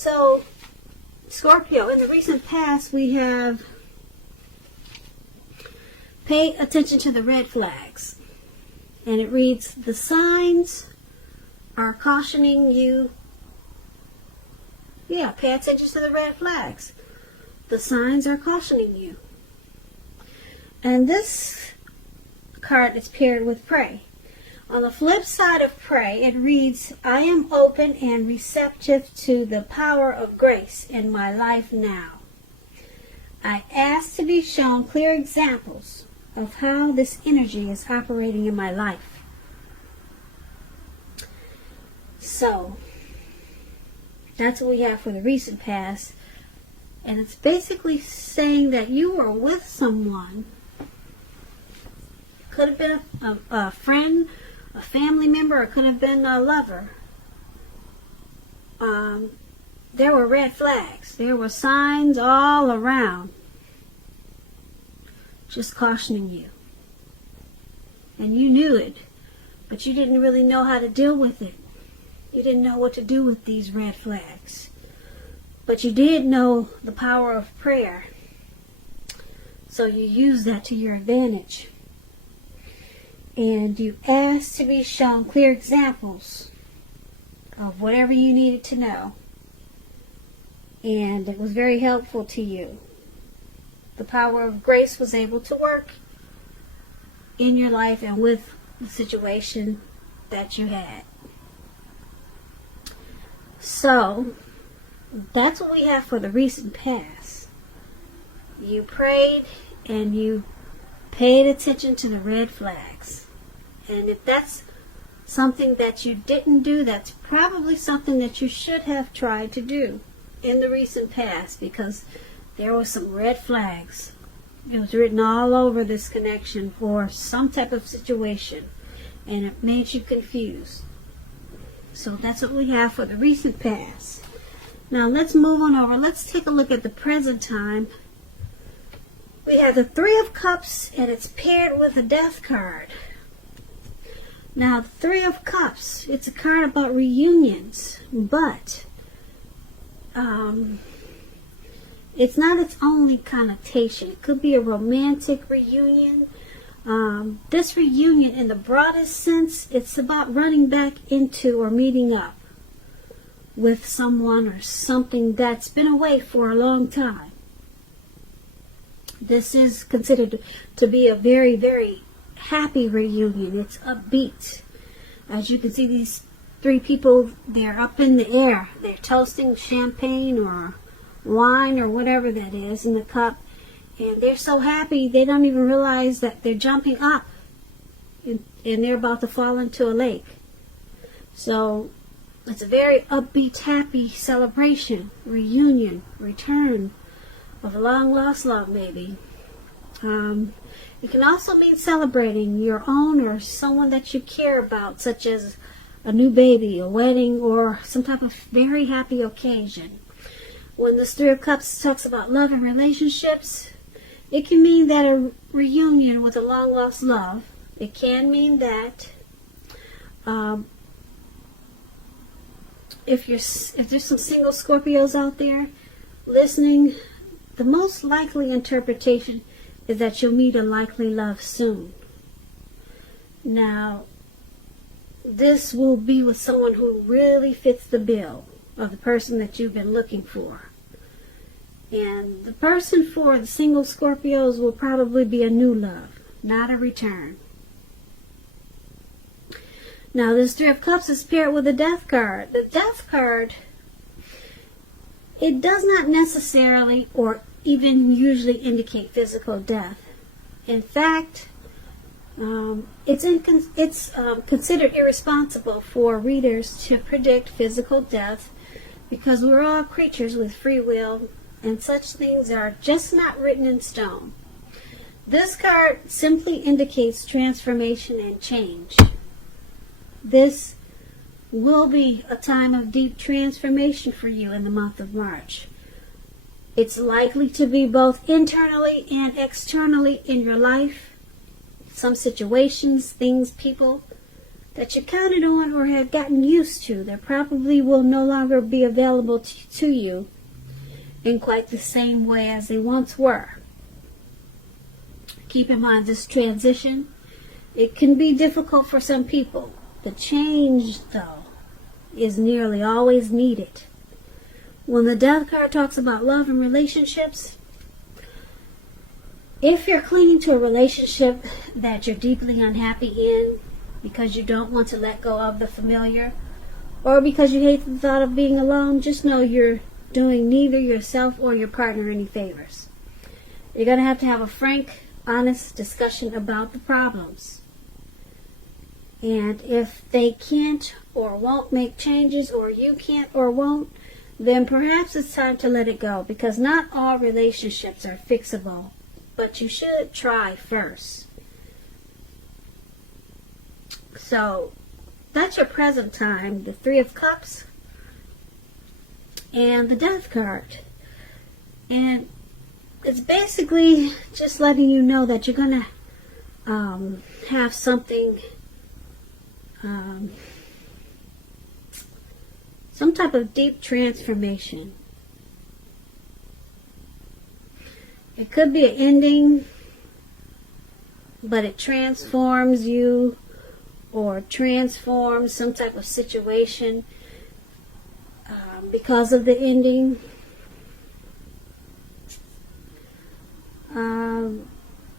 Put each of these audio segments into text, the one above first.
So, Scorpio, in the recent past, we have paid attention to the red flags. And it reads, the signs are cautioning you. Yeah, pay attention to the red flags. The signs are cautioning you. And this card is paired with pray. On the flip side of pray, it reads, I am open and receptive to the power of grace in my life now. I ask to be shown clear examples of how this energy is operating in my life. So, that's what we have for the recent past. And it's basically saying that you were with someone. Could have been a friend, a family member, or could have been a lover. There were red flags. There were signs all around, just cautioning you. And you knew it, but you didn't really know how to deal with it. You didn't know what to do with these red flags. But you did know the power of prayer. So you used that to your advantage. And you asked to be shown clear examples of whatever you needed to know. And it was very helpful to you. The power of grace was able to work in your life and with the situation that you had. So, that's what we have for the recent past. You prayed and you paid attention to the red flags. And if that's something that you didn't do, that's probably something that you should have tried to do in the recent past, because there were some red flags. It was written all over this connection for some type of situation, and it made you confused. So that's what we have for the recent past. Now let's move on over. Let's take a look at the present time. We have the Three of Cups, and it's paired with a Death card. Now, the Three of Cups, it's a card about reunions, but it's not its only connotation. It could be a romantic reunion. This reunion, in the broadest sense, it's about running back into or meeting up with someone or something that's been away for a long time. This is considered to be a very, very happy reunion. It's upbeat. As you can see, these three people, they're up in the air. They're toasting champagne or wine or whatever that is in the cup. And they're so happy, they don't even realize that they're jumping up. And they're about to fall into a lake. So, it's a very upbeat, happy celebration, reunion, return of a long-lost love, maybe. It can also mean celebrating your own or someone that you care about, such as a new baby, a wedding, or some type of very happy occasion. When this Three of Cups talks about love and relationships, it can mean that a reunion with a long-lost love. It can mean that if there's some single Scorpios out there listening, the most likely interpretation is that you'll meet a likely love soon. Now, this will be with someone who really fits the bill of the person that you've been looking for. And the person for the single Scorpios will probably be a new love, not a return. Now, this Three of Cups is paired with the Death card. The Death card, it does not necessarily or even usually indicate physical death. In fact, it's considered irresponsible for readers to predict physical death, because we're all creatures with free will, and such things are just not written in stone. This card simply indicates transformation and change. This will be a time of deep transformation for you in the month of March. It's likely to be both internally and externally in your life. Some situations, things, people that you counted on or have gotten used to, that probably will no longer be available to you in quite the same way as they once were. Keep in mind this transition, it can be difficult for some people. The change, though, is nearly always needed. When the Death card talks about love and relationships, if you're clinging to a relationship that you're deeply unhappy in because you don't want to let go of the familiar, or because you hate the thought of being alone, just know you're doing neither yourself or your partner any favors. You're going to have a frank, honest discussion about the problems. And if they can't or won't make changes, or you can't or won't, then perhaps it's time to let it go, because not all relationships are fixable, but you should try first. So that's your present time, the Three of Cups and the Death card. And it's basically just letting you know that you're going to have something, some type of deep transformation. It could be an ending, but it transforms you or transforms some type of situation because of the ending.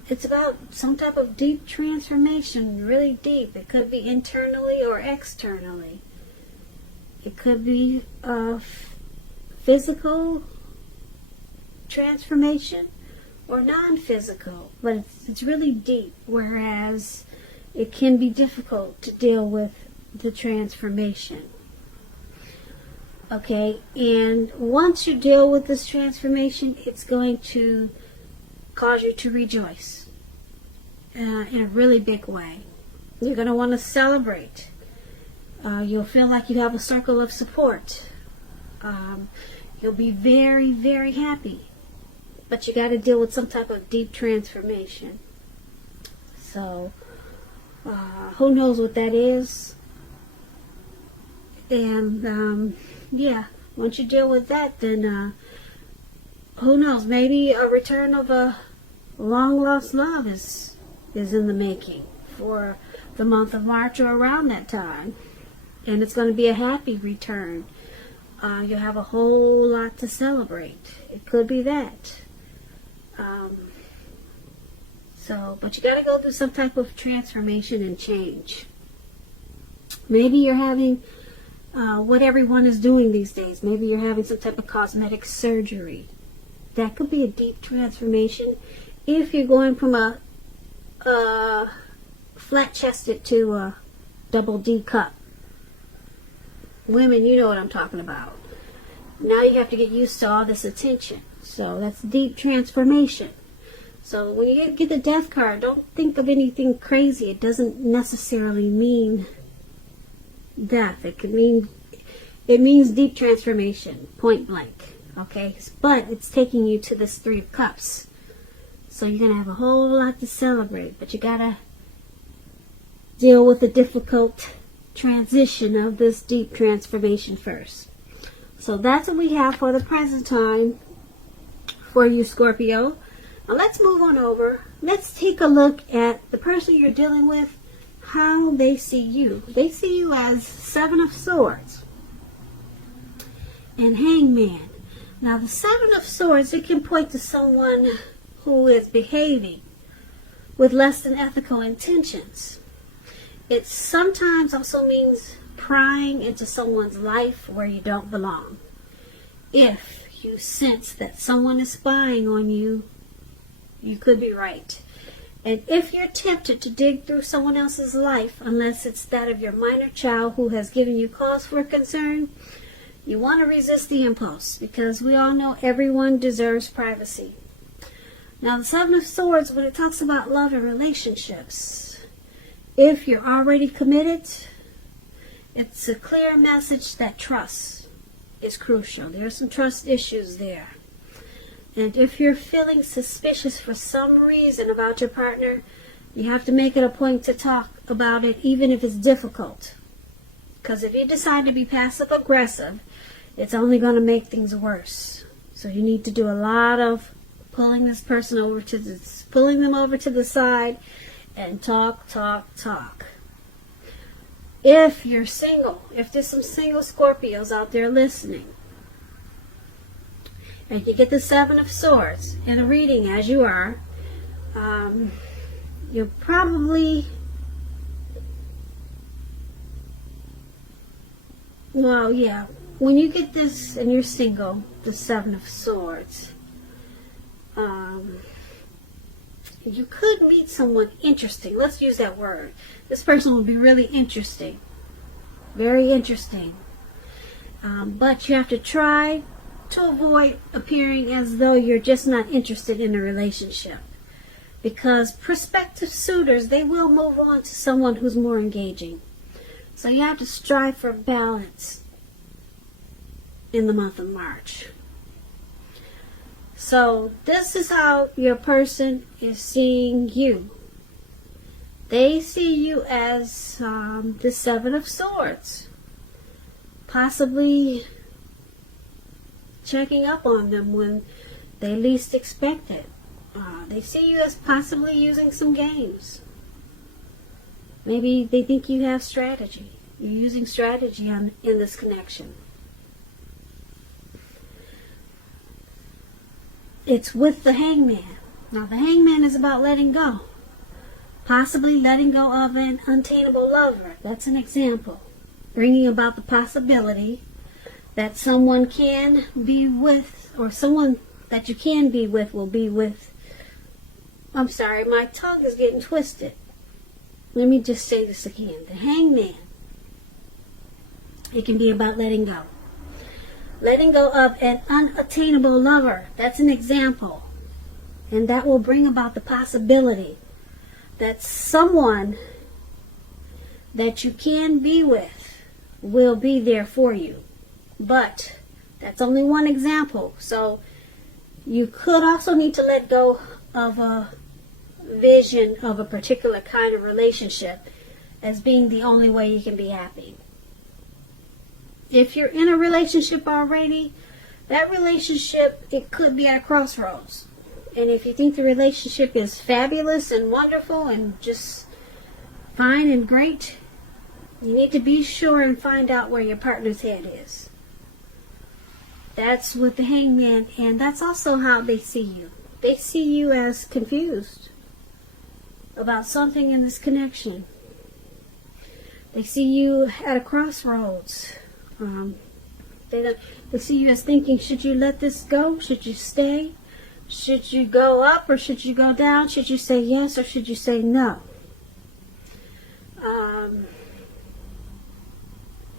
It's about some type of deep transformation, really deep. It could be internally or externally. It could be physical transformation or non-physical, but it's really deep, whereas it can be difficult to deal with the transformation. Okay, and once you deal with this transformation, it's going to cause you to rejoice in a really big way. You're going to want to celebrate. You'll feel like you have a circle of support. You'll be very, very happy. But you got to deal with some type of deep transformation. So, who knows what that is? And, yeah, once you deal with that, then, who knows? Maybe a return of a long-lost love is in the making for the month of March or around that time. And it's going to be a happy return. You'll have a whole lot to celebrate. It could be that. But you got to go through some type of transformation and change. Maybe you're having what everyone is doing these days. Maybe you're having some type of cosmetic surgery. That could be a deep transformation if you're going from a flat-chested to a double D cup. Women, you know what I'm talking about. Now you have to get used to all this attention. So that's deep transformation. So when you get the Death card, don't think of anything crazy. It doesn't necessarily mean death. It means deep transformation, point blank. Okay? But it's taking you to this Three of Cups. So you're going to have a whole lot to celebrate. But you got to deal with the difficult transition of this deep transformation first. So that's what we have for the present time for you, Scorpio. Now let's move on over. Let's take a look at the person you're dealing with, how they see you. They see you as Seven of Swords and Hangman. Now the Seven of Swords, it can point to someone who is behaving with less than ethical intentions. It sometimes also means prying into someone's life where you don't belong. If you sense that someone is spying on you, you could be right. And if you're tempted to dig through someone else's life, unless it's that of your minor child who has given you cause for concern, you want to resist the impulse, because we all know everyone deserves privacy. Now the Seven of Swords, when it talks about love and relationships, if you're already committed, it's a clear message that trust is crucial. There are some trust issues there. And if you're feeling suspicious for some reason about your partner, You have to make it a point to talk about it, even if it's difficult. Because if you decide to be passive aggressive, it's only going to make things worse. So you need to do a lot of pulling them over to the side and talk. If you're single, if there's some single Scorpios out there listening, and you get the Seven of Swords in a reading as you are, you'll probably, well, yeah, when you get this and you're single, the Seven of Swords, you could meet someone interesting. Let's use that word. This person will be really interesting. Very interesting. But you have to try to avoid appearing as though you're just not interested in a relationship. Because prospective suitors, they will move on to someone who's more engaging. So you have to strive for balance in the month of March. So this is how your person is seeing you. They see you as the Seven of Swords. Possibly checking up on them when they least expect it. They see you as possibly using some games. Maybe they think you have strategy. You're using strategy in this connection. It's with the Hangman. Now the Hangman is about letting go. Possibly letting go of an unattainable lover. That's an example. Bringing about the possibility that someone can be with, or someone that you can be with will be with. I'm sorry, my tongue is getting twisted. Let me just say this again. The Hangman. It can be about letting go. Letting go of an unattainable lover. That's an example. And that will bring about the possibility that someone that you can be with will be there for you. But that's only one example. So you could also need to let go of a vision of a particular kind of relationship as being the only way you can be happy. If you're in a relationship already, that relationship, it could be at a crossroads. And if you think the relationship is fabulous and wonderful and just fine and great, you need to be sure and find out where your partner's head is. That's with the Hangman, and that's also how they see you. They see you as confused about something in this connection. They see you at a crossroads. They see you as thinking, should you let this go? Should you stay? Should you go up or should you go down? Should you say yes or should you say no?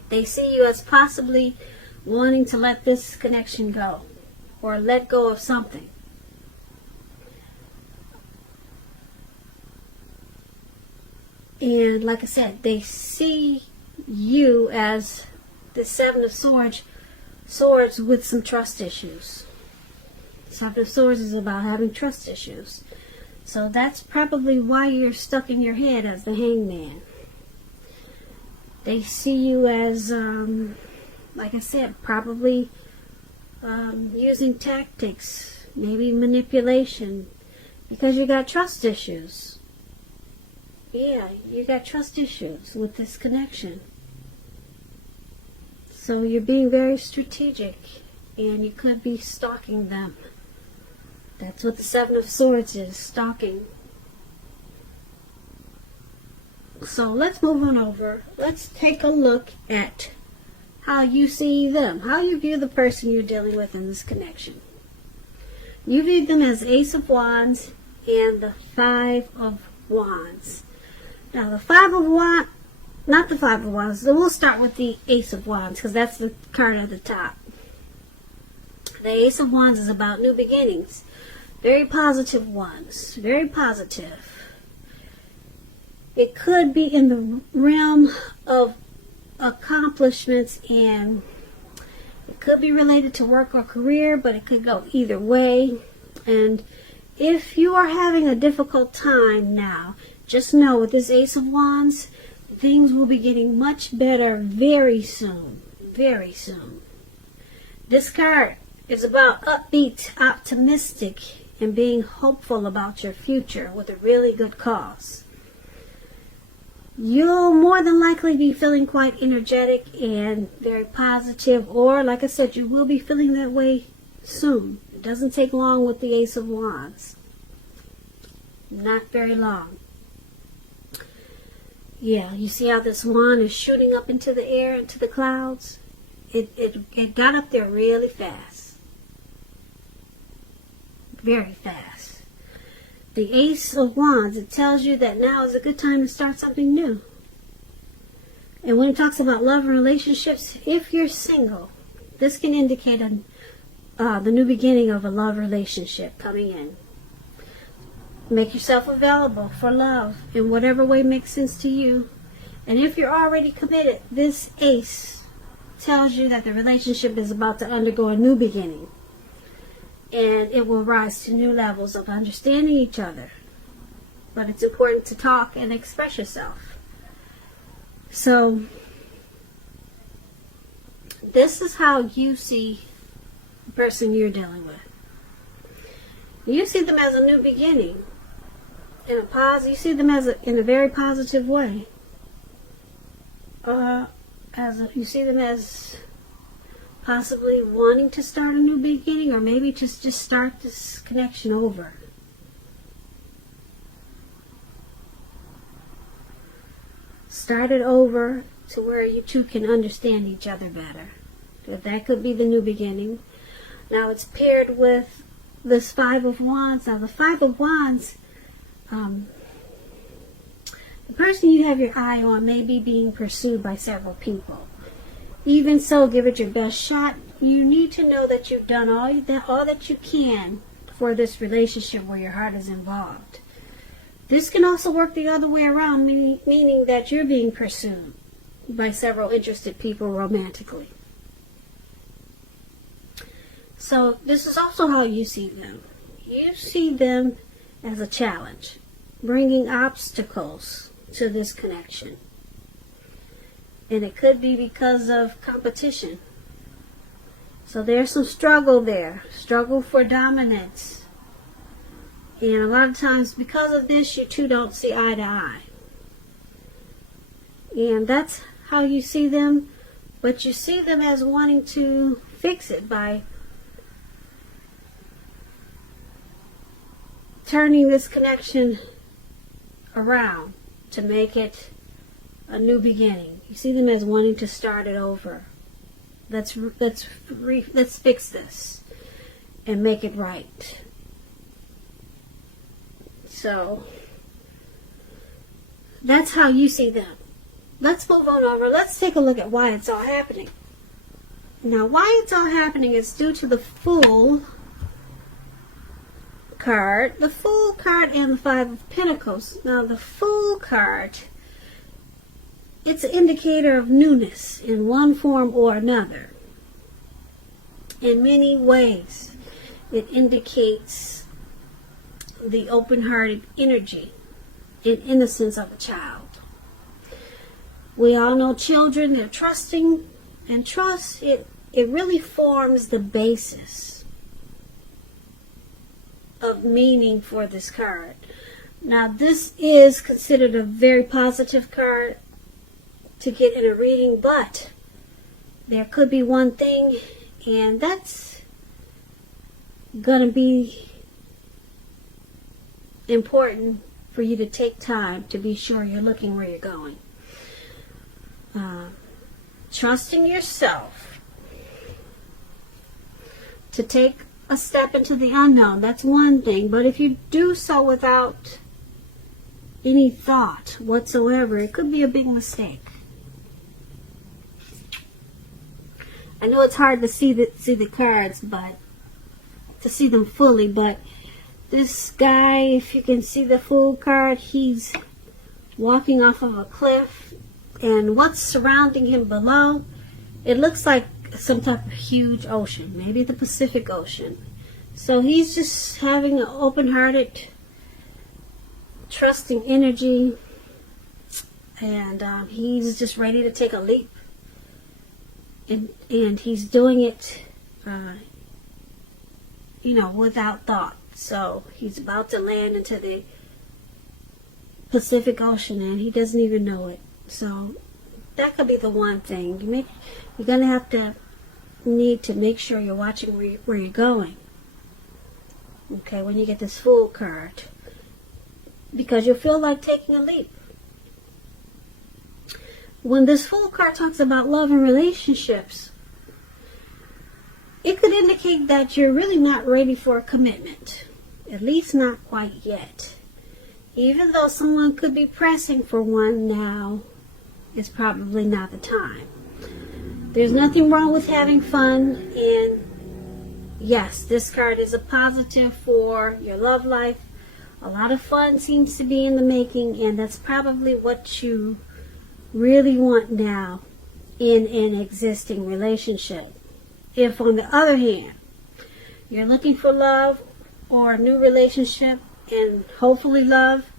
They see you as possibly wanting to let this connection go or let go of something. And like I said, they see you as the Seven of Swords with some trust issues. Seven of Swords is about having trust issues. So that's probably why you're stuck in your head as the Hangman. They see you as, like I said, probably using tactics, maybe manipulation, because you got trust issues. Yeah, you got trust issues with this connection. So you're being very strategic, and you could be stalking them. That's what the Seven of Swords is, stalking. So let's move on over. Let's take a look at how you see them, how you view the person you're dealing with in this connection. You view them as Ace of Wands and the Five of Wands. Now the Five of Wands, not the Five of Wands, so we'll start with the Ace of Wands because that's the card at the top. The Ace of Wands is about new beginnings. Very positive ones. Very positive. It could be in the realm of accomplishments, and it could be related to work or career, but it could go either way. And if you are having a difficult time now, just know with this Ace of Wands, things will be getting much better very soon. Very soon. This card is about upbeat, optimistic, and being hopeful about your future with a really good cause. You'll more than likely be feeling quite energetic and very positive, or like I said, you will be feeling that way soon. It doesn't take long with the Ace of Wands. Not very long. Yeah, you see how this wand is shooting up into the air, into the clouds? It got up there really fast. Very fast. The Ace of Wands, it tells you that now is a good time to start something new. And when it talks about love and relationships, if you're single, this can indicate the new beginning of a love relationship coming in. Make yourself available for love in whatever way makes sense to you. And if you're already committed, this Ace tells you that the relationship is about to undergo a new beginning. And it will rise to new levels of understanding each other. But it's important to talk and express yourself. So, this is how you see the person you're dealing with. You see them as a new beginning. You see them in a very positive way. You see them as possibly wanting to start a new beginning, or maybe just start this connection over. Start it over to where you two can understand each other better. That could be the new beginning. Now it's paired with this Five of Wands. Now the Five of Wands, the person you have your eye on may be being pursued by several people. Even so, give it your best shot. You need to know that you've done all that you can for this relationship where your heart is involved. This can also work the other way around, meaning that you're being pursued by several interested people romantically. So this is also how you see them. You see them as a challenge, bringing obstacles to this connection. And it could be because of competition. So there's some struggle there. Struggle for dominance. And a lot of times because of this, you two don't see eye to eye. And that's how you see them. But you see them as wanting to fix it by turning this connection around to make it a new beginning. You see them as wanting to start it over. Let's fix this and make it right. So that's how you see them. Let's move on over. Let's take a look at why it's all happening. Now, why it's all happening is due to the Fool card. The Fool card and the Five of Pentacles. Now, the Fool card, it's an indicator of newness in one form or another. In many ways, it indicates the open-hearted energy and innocence of a child. We all know children, they're trusting, and trust, it really forms the basis of meaning for this card. Now, this is considered a very positive card to get in a reading, but there could be one thing, and that's going to be important for you to take time to be sure you're looking where you're going. Trusting yourself to take a step into the unknown, that's one thing, but if you do so without any thought whatsoever, it could be a big mistake. I know it's hard to see the cards, but to see them fully, but this guy, if you can see the Fool card, he's walking off of a cliff, and what's surrounding him below, it looks like some type of huge ocean, maybe the Pacific Ocean. So he's just having an open-hearted trusting energy, and he's just ready to take a leap, and he's doing it without thought. So he's about to land into the Pacific Ocean, and he doesn't even know it. So that could be the one thing. You're going to need to make sure you're watching where you're going. Okay, when you get this Fool card. Because you'll feel like taking a leap. When this Fool card talks about love and relationships, it could indicate that you're really not ready for a commitment. At least not quite yet. Even though someone could be pressing for one now, it's probably not the time. There's nothing wrong with having fun, and yes, this card is a positive for your love life. A lot of fun seems to be in the making, and that's probably what you really want now in an existing relationship. If, on the other hand, you're looking for love or a new relationship and hopefully love,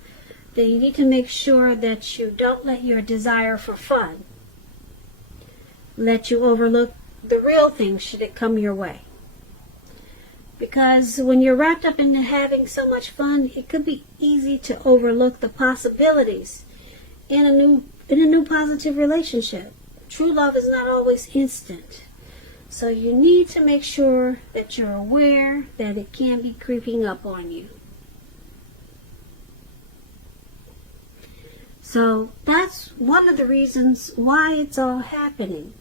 then you need to make sure that you don't let your desire for fun let you overlook the real things should it come your way. Because when you're wrapped up into having so much fun, it could be easy to overlook the possibilities in a new positive relationship. True love is not always instant. So you need to make sure that you're aware that it can be creeping up on you. So that's one of the reasons why it's all happening.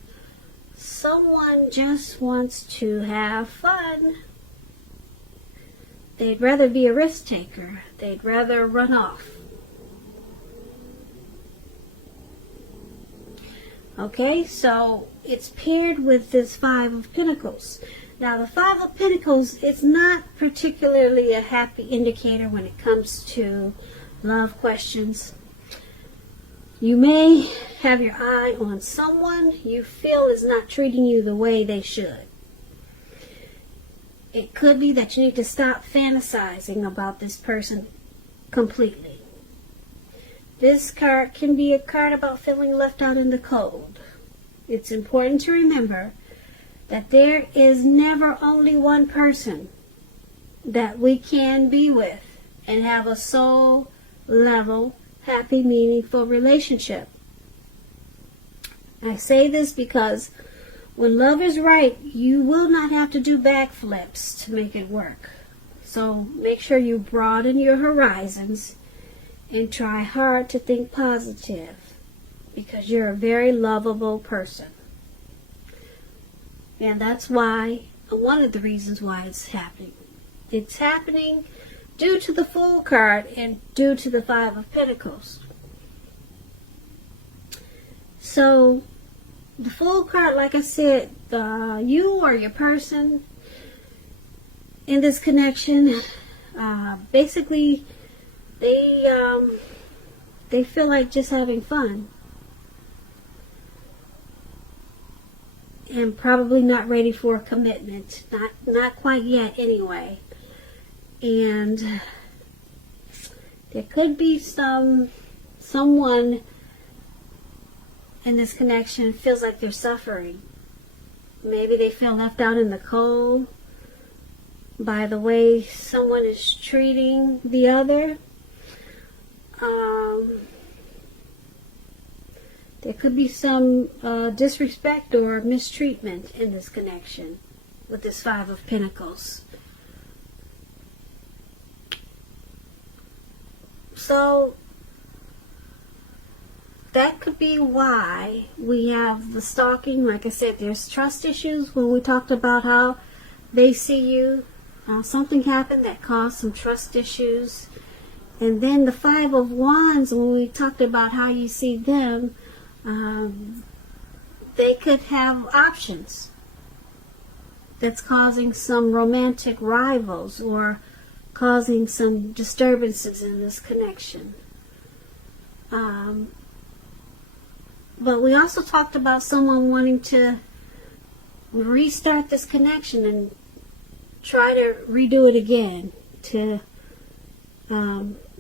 Someone just wants to have fun. They'd rather be a risk taker. They'd rather run off. Okay, so it's paired with this Five of Pentacles. Now, the Five of Pentacles is not particularly a happy indicator when it comes to love questions. You may have your eye on someone you feel is not treating you the way they should. It could be that you need to stop fantasizing about this person completely. This card can be a card about feeling left out in the cold. It's important to remember that there is never only one person that we can be with and have a soul level, happy, meaningful relationship. I say this because when love is right, you will not have to do backflips to make it work. So make sure you broaden your horizons and try hard to think positive, because you're a very lovable person. And that's why, one of the reasons why it's happening. It's happening due to the Fool card and due to the Five of Pentacles. So, the Fool card, like I said, you or your person in this connection, basically, they feel like just having fun. And probably not ready for a commitment. Not quite yet anyway. And there could be someone in this connection feels like they're suffering. Maybe they feel left out in the cold by the way someone is treating the other. There could be some disrespect or mistreatment in this connection with this Five of Pentacles. So that could be why we have the stalking. Like I said, there's trust issues when we talked about how they see you. Something happened that caused some trust issues. And then the Five of Wands, when we talked about how you see them, they could have options that's causing some romantic rivals or causing some disturbances in this connection. But we also talked about someone wanting to restart this connection and try to redo it again, to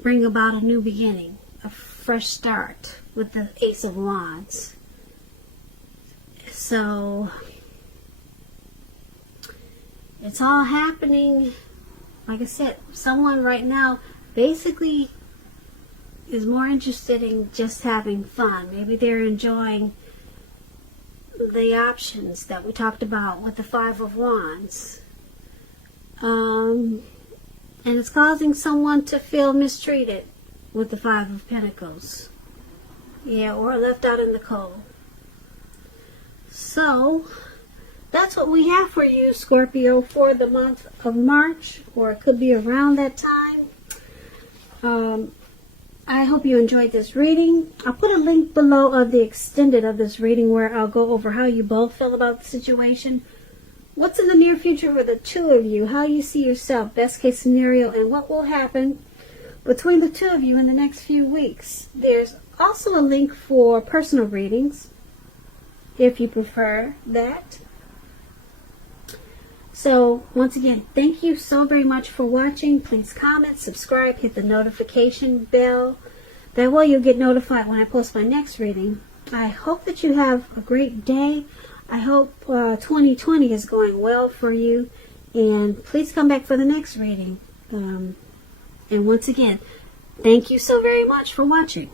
bring about a new beginning, a fresh start with the Ace of Wands. So it's all happening. Like I said, someone right now basically is more interested in just having fun. Maybe they're enjoying the options that we talked about with the Five of Wands. And it's causing someone to feel mistreated with the Five of Pentacles. Yeah, or left out in the cold. So, that's what we have for you, Scorpio, for the month of March, or it could be around that time. I hope you enjoyed this reading. I'll put a link below of the extended of this reading where I'll go over how you both feel about the situation. What's in the near future for the two of you? How you see yourself, best case scenario, and what will happen between the two of you in the next few weeks. There's also a link for personal readings, if you prefer that. So, once again, thank you so very much for watching. Please comment, subscribe, hit the notification bell. That way you'll get notified when I post my next reading. I hope that you have a great day. I hope 2020 is going well for you. And please come back for the next reading. And once again, thank you so very much for watching.